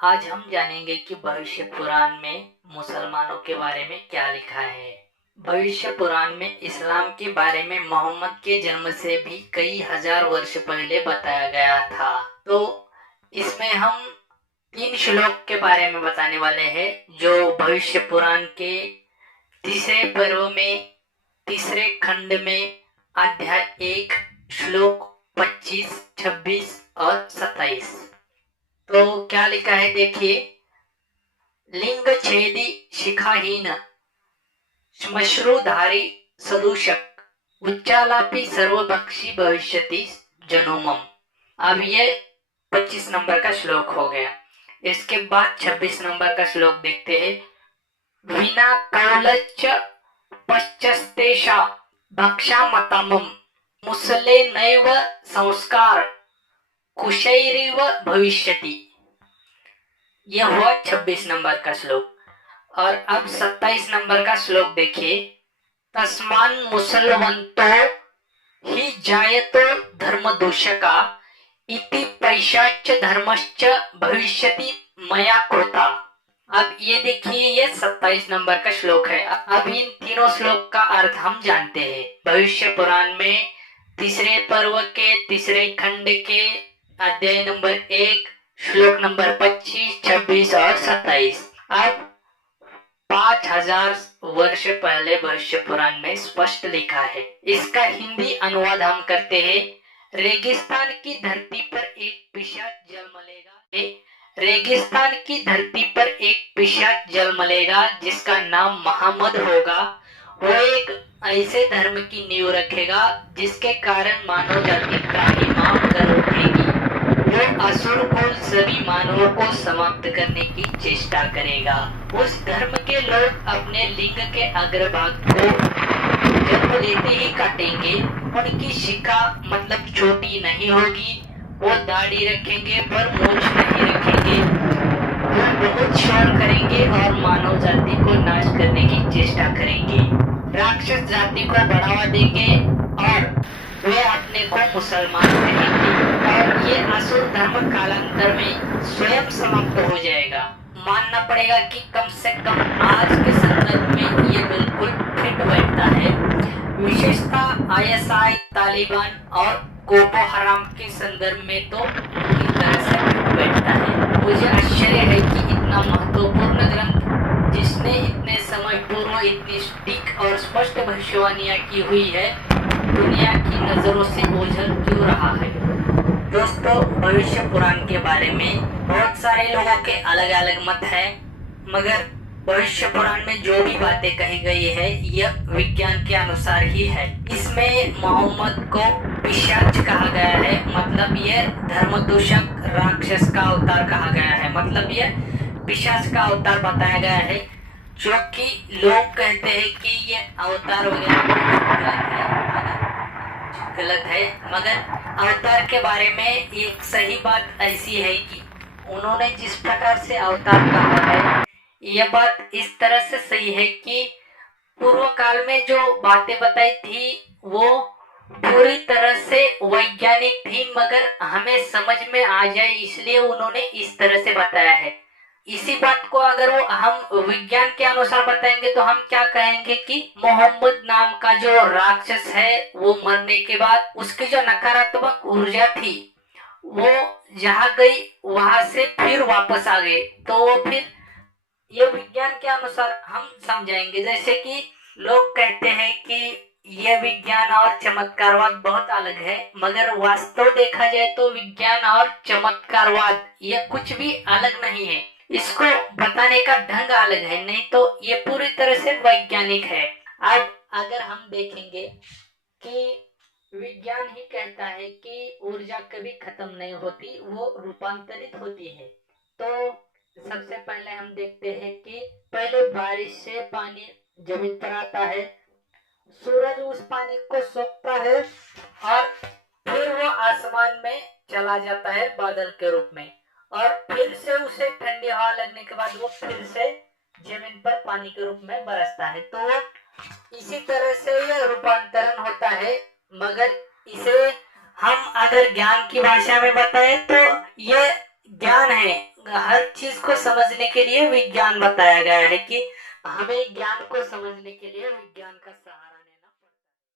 आज हम जानेंगे कि भविष्य पुराण में मुसलमानों के बारे में क्या लिखा है। भविष्य पुराण में इस्लाम के बारे में मोहम्मद के जन्म से भी कई हजार वर्ष पहले बताया गया था। तो इसमें हम 3 श्लोक के बारे में बताने वाले हैं जो भविष्य पुराण के तीसरे पर्व में तीसरे खंड में अध्याय 1 श्लोक 25, 26 और 27। तो क्या लिखा है देखिए। लिंग छेदी शिखाहीन श्मश्रुधारी सदूषक उच्चालापी सर्वभक्षी भविष्यति जनोमम। अब ये 25 नंबर का श्लोक हो गया। इसके बाद 26 नंबर का श्लोक देखते हैं। विना कौलच पश्चस्तेषा भक्षामतमम मुसले नैव संस्कार कुशैरिव भविष्यति। यह हुआ 26 नंबर का श्लोक। और अब 27 नंबर का श्लोक देखिए। तस्मान मुसलवंतो ही जायतो धर्म दूषका इति पैशाच धर्मश्च भविष्यति मया कृता। अब ये देखिए, ये 27 नंबर का श्लोक है। अब इन तीनों श्लोक का अर्थ हम जानते हैं। भविष्य पुराण में तीसरे पर्व के तीसरे खंड के अध्याय नंबर 1 श्लोक नंबर 25, 26 और 27। अब 5000 वर्ष पहले भविष्य पुराण में स्पष्ट लिखा है। इसका हिंदी अनुवाद हम करते हैं। रेगिस्तान की धरती पर एक पिशाच जन्मलेगा। रेगिस्तान की धरती पर एक पिशाच जन्मलेगा जिसका नाम मोहम्मद होगा। वो एक ऐसे धर्म की नींव रखेगा जिसके कारण मानव जाति का हिमाम कर उठेगी। वो असुर कुल सभी मानवों को समाप्त करने की चेष्टा करेगा। उस धर्म के लोग अपने लिंग के अग्रभाग को जन्म लेते ही काटेंगे। उनकी शिखा मतलब छोटी नहीं होगी। वो दाढ़ी रखेंगे पर मूंछ नहीं रखेंगे। वो बहुत शोर करेंगे और मानव जाति को नाश करने की चेष्टा करेंगे। राक्षस जाति को बढ़ावा देंगे और वे अपने को मुसलमान कहेंगे। और ये असुर धर्म कालांतर में स्वयं समाप्त हो जाएगा। मानना पड़ेगा कि कम से कम आज के संदर्भ में ये बिल्कुल फिट बैठता है। विशेषतः आईएसआई, तालिबान और बोको हराम के संदर्भ में तो पूरी तरह से फिट बैठता है। मुझे आश्चर्य है कि इतना महत्वपूर्ण ग्रंथ जिसने इतने समय पूर्व इतनी सटीक और स्पष्ट भविष्यवाणियां की हुई है, दुनिया की नजरों से ओझल क्यों रहा है। दोस्तों, भविष्य पुराण के बारे में बहुत सारे लोगों के अलग अलग मत है, मगर भविष्य पुराण में जो भी बातें कही गई है यह विज्ञान के अनुसार ही है। इसमें मोहम्मद को पिशाच कहा गया है, मतलब यह धर्मदूषक राक्षस का अवतार कहा गया है, मतलब यह पिशाच का अवतार बताया गया है। जो कि लोग कहते हैं कि यह अवतार वगैरह गलत है, मगर अवतार के बारे में एक सही बात ऐसी है कि उन्होंने जिस प्रकार से अवतार कहा है, यह बात इस तरह से सही है कि पूर्व काल में जो बातें बताई थी वो पूरी तरह से वैज्ञानिक थी, मगर हमें समझ में आ जाए इसलिए उन्होंने इस तरह से बताया है। इसी बात को अगर वो हम विज्ञान के अनुसार बताएंगे तो हम क्या कहेंगे कि मोहम्मद नाम का जो राक्षस है वो मरने के बाद उसकी जो नकारात्मक ऊर्जा थी वो जहाँ गई वहां से फिर वापस आ गए। तो वो फिर ये विज्ञान के अनुसार हम समझाएंगे। जैसे कि लोग कहते हैं कि यह विज्ञान और चमत्कारवाद बहुत अलग है, मगर वास्तव देखा जाए तो विज्ञान और चमत्कारवाद ये कुछ भी अलग नहीं है। इसको बताने का ढंग अलग है, नहीं तो ये पूरी तरह से वैज्ञानिक है। अब अगर हम देखेंगे कि विज्ञान ही कहता है कि ऊर्जा कभी खत्म नहीं होती, वो रूपांतरित होती है। तो सबसे पहले हम देखते हैं कि पहले बारिश से पानी जमीन पर आता है, सूरज उस पानी को सोखता है और फिर वो आसमान में चला जाता है बादल के रूप में, और फिर से उसे ठंडी हवा लगने के बाद वो फिर से जमीन पर पानी के रूप में बरसता है। तो इसी तरह से यह रूपांतरण होता है। मगर इसे हम अगर ज्ञान की भाषा में बताएं तो यह ज्ञान है, हर चीज को समझने के लिए विज्ञान बताया गया है कि हमें ज्ञान को समझने के लिए विज्ञान का सहारा